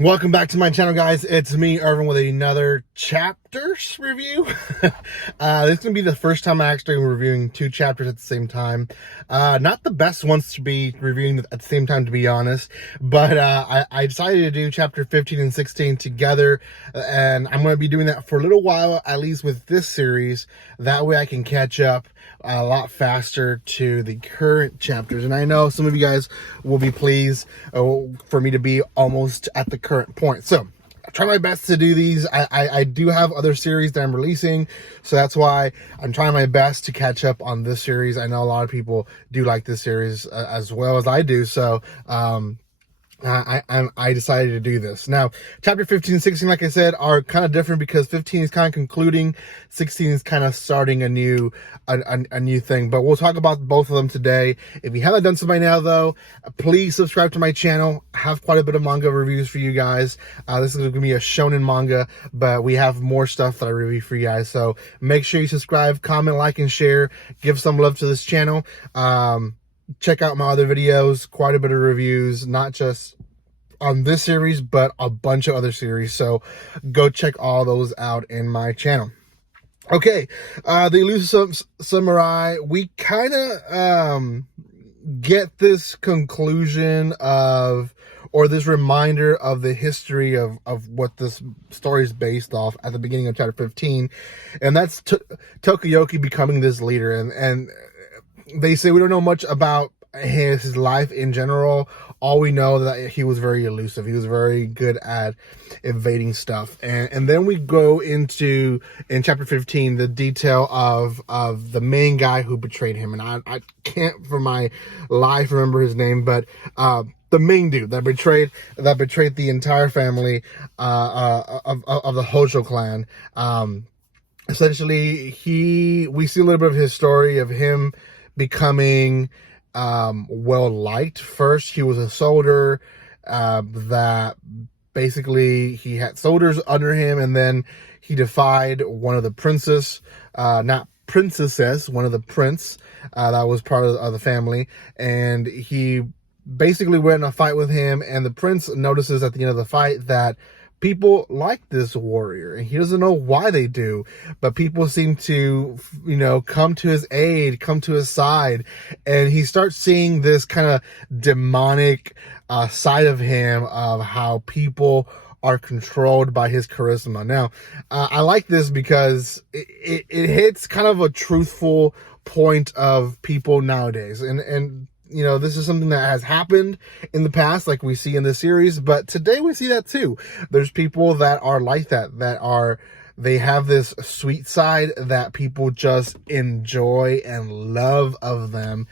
Welcome back to my channel, guys. It's me, Irvin, with another chapters review. This is going to be the first time I actually am reviewing two chapters at the same time. Not the best ones to be reviewing at the same time, to be honest, but I decided to do chapter 15 and 16 together, and I'm going to be doing that for a little while, at least with this series. That way I can catch up a lot faster to the current chapters. And I know some of you guys will be pleased for me to be almost at the current point. So I try my best to do these. I do have other series that I'm releasing, so that's why I'm trying my best to catch up on this series. I know a lot of people do like this series as well as I do, so I decided to do this. Now, chapter 15 and 16, like I said, are kind of different because 15 is kind of concluding, 16 is kind of starting a new thing. But we'll talk about both of them today. If you haven't done so by now, though, please subscribe to my channel. I have quite a bit of manga reviews for you guys. This is going to be a shonen manga, but we have more stuff that I review for you guys. So make sure you subscribe, comment, like, and share. Give some love to this channel. Check out my other videos, quite a bit of reviews, not just on this series, but a bunch of other series. So go check all those out in my channel. Okay, the Elusive Samurai, we kind of get this conclusion of, or this reminder of the history of what this story is based off at the beginning of chapter 15. And that's Tokiyoki becoming this leader. And they say we don't know much about his life in general. All we know that he was very elusive. He was very good at evading stuff. And then we go into, in chapter 15, the detail of the main guy who betrayed him. And I can't for my life remember his name, but the main dude that betrayed the entire family of the Hojo clan. Essentially, we see a little bit of his story of him becoming well liked. First, he was a soldier that basically he had soldiers under him, and then he defied one of the princes, not princesses, one of the prince that was part of the family, and he basically went in a fight with him, and the prince notices at the end of the fight that people like this warrior, and he doesn't know why they do, but people seem to, come to his aid, come to his side, and he starts seeing this kind of demonic side of him, of how people are controlled by his charisma. Now, I like this because it hits kind of a truthful point of people nowadays, and this is something that has happened in the past, like we see in this series, but today we see that too. There's people that are like that, they have this sweet side that people just enjoy and love of them.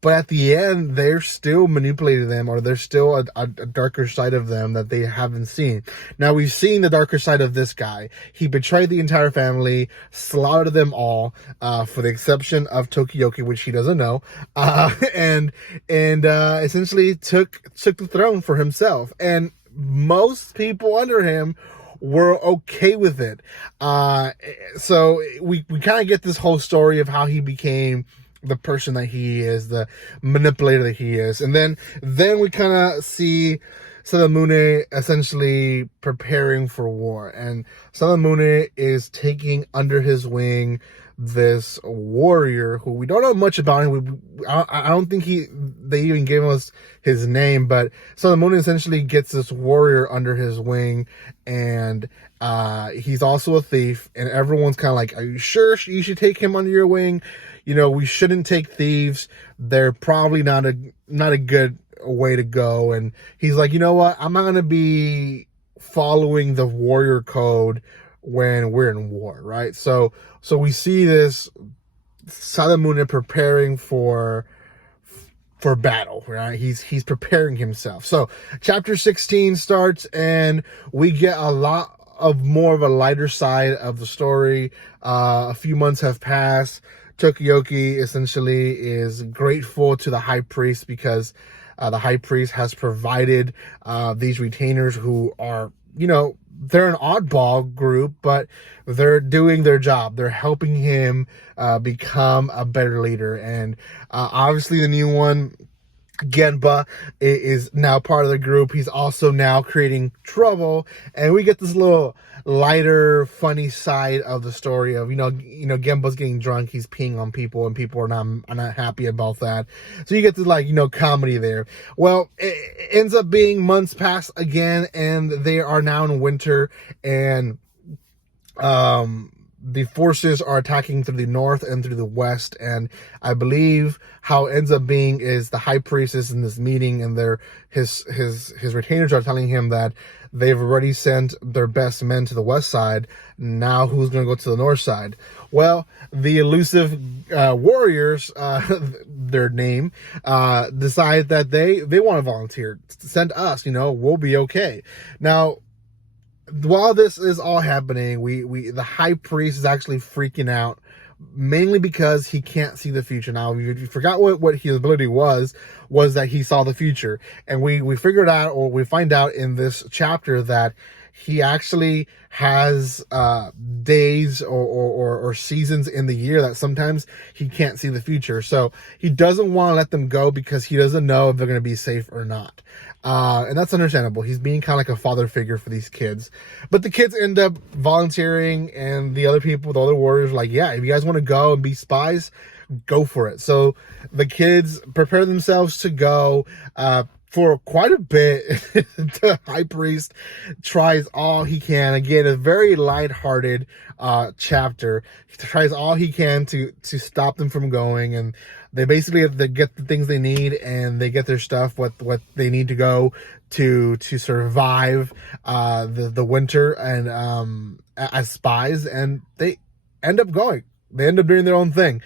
But at the end, they're still manipulating them, or there's still a darker side of them that they haven't seen. Now, we've seen the darker side of this guy. He betrayed the entire family, slaughtered them all, for the exception of Tokiyoki, which he doesn't know, and essentially took the throne for himself. And most people under him were okay with it. So we kind of get this whole story of how he became the person that he is, the manipulator that he is. And then we kind of see Sadamune essentially preparing for war. And Sadamune is taking under his wing this warrior who we don't know much about him. I don't think they even gave us his name, but Sadamune essentially gets this warrior under his wing, and he's also a thief, and everyone's kind of like, are you sure you should take him under your wing? We shouldn't take thieves. They're probably not a good way to go. And he's like, you know what? I'm not going to be following the warrior code when we're in war, right? So we see this Sadamune preparing for battle, right? He's preparing himself. So chapter 16 starts, and we get a lot of more of a lighter side of the story. A few months have passed. Tokiyoki essentially is grateful to the high priest because the high priest has provided these retainers who are, they're an oddball group, but they're doing their job. They're helping him become a better leader. And obviously the new one Genba is now part of the group. He's also now creating trouble, and we get this little lighter, funny side of the story of Genba's getting drunk, he's peeing on people, and people are not happy about that. So you get this comedy there. Well, it ends up being months pass again, and they are now in winter, and the forces are attacking through the north and through the west, and I believe how it ends up being is the high priest is in this meeting, and his retainers are telling him that they've already sent their best men to the west side. Now who's going to go to the north side? Well, the elusive warriors, their name, decide that they want to volunteer. Send us, we'll be okay. Now, while this is all happening, the high priest is actually freaking out, mainly because he can't see the future. Now, if you forgot what his ability was that he saw the future. And we figured out, or we find out in this chapter, that he actually has days or seasons in the year that sometimes he can't see the future. So he doesn't want to let them go because he doesn't know if they're going to be safe or not. And that's understandable. He's being kind of like a father figure for these kids. But the kids end up volunteering, and the other people, the other warriors, are like, yeah, if you guys want to go and be spies, go for it. So the kids prepare themselves to go. For quite a bit, the high priest tries all he can. Again, a very lighthearted chapter. He tries all he can to stop them from going, and they basically get the things they need, and they get their stuff, what they need to go to survive the winter, and as spies, and they end up going. They end up doing their own thing.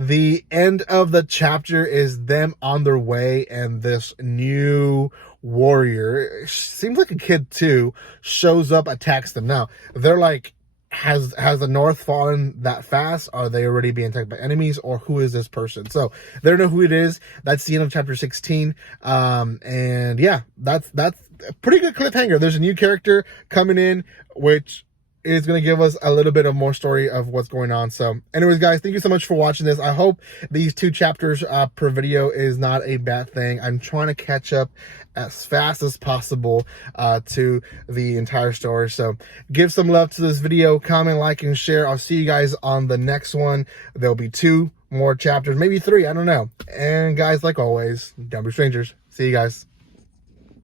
The end of the chapter is them on their way, and this new warrior, seems like a kid too, shows up, attacks them. Now, they're like, has the north fallen that fast? Are they already being attacked by enemies, or who is this person? So they don't know who it is. That's the end of chapter 16. And yeah, that's a pretty good cliffhanger. There's a new character coming in, which is going to give us a little bit of more story of what's going on. So anyways, guys, thank you so much for watching this. I hope these 2 chapters per video is not a bad thing. I'm trying to catch up as fast as possible to the entire story. So give some love to this video, comment, like, and share. I'll see you guys on the next one. There'll be 2 more chapters, maybe 3, I don't know. And guys, like always, don't be strangers. See you guys.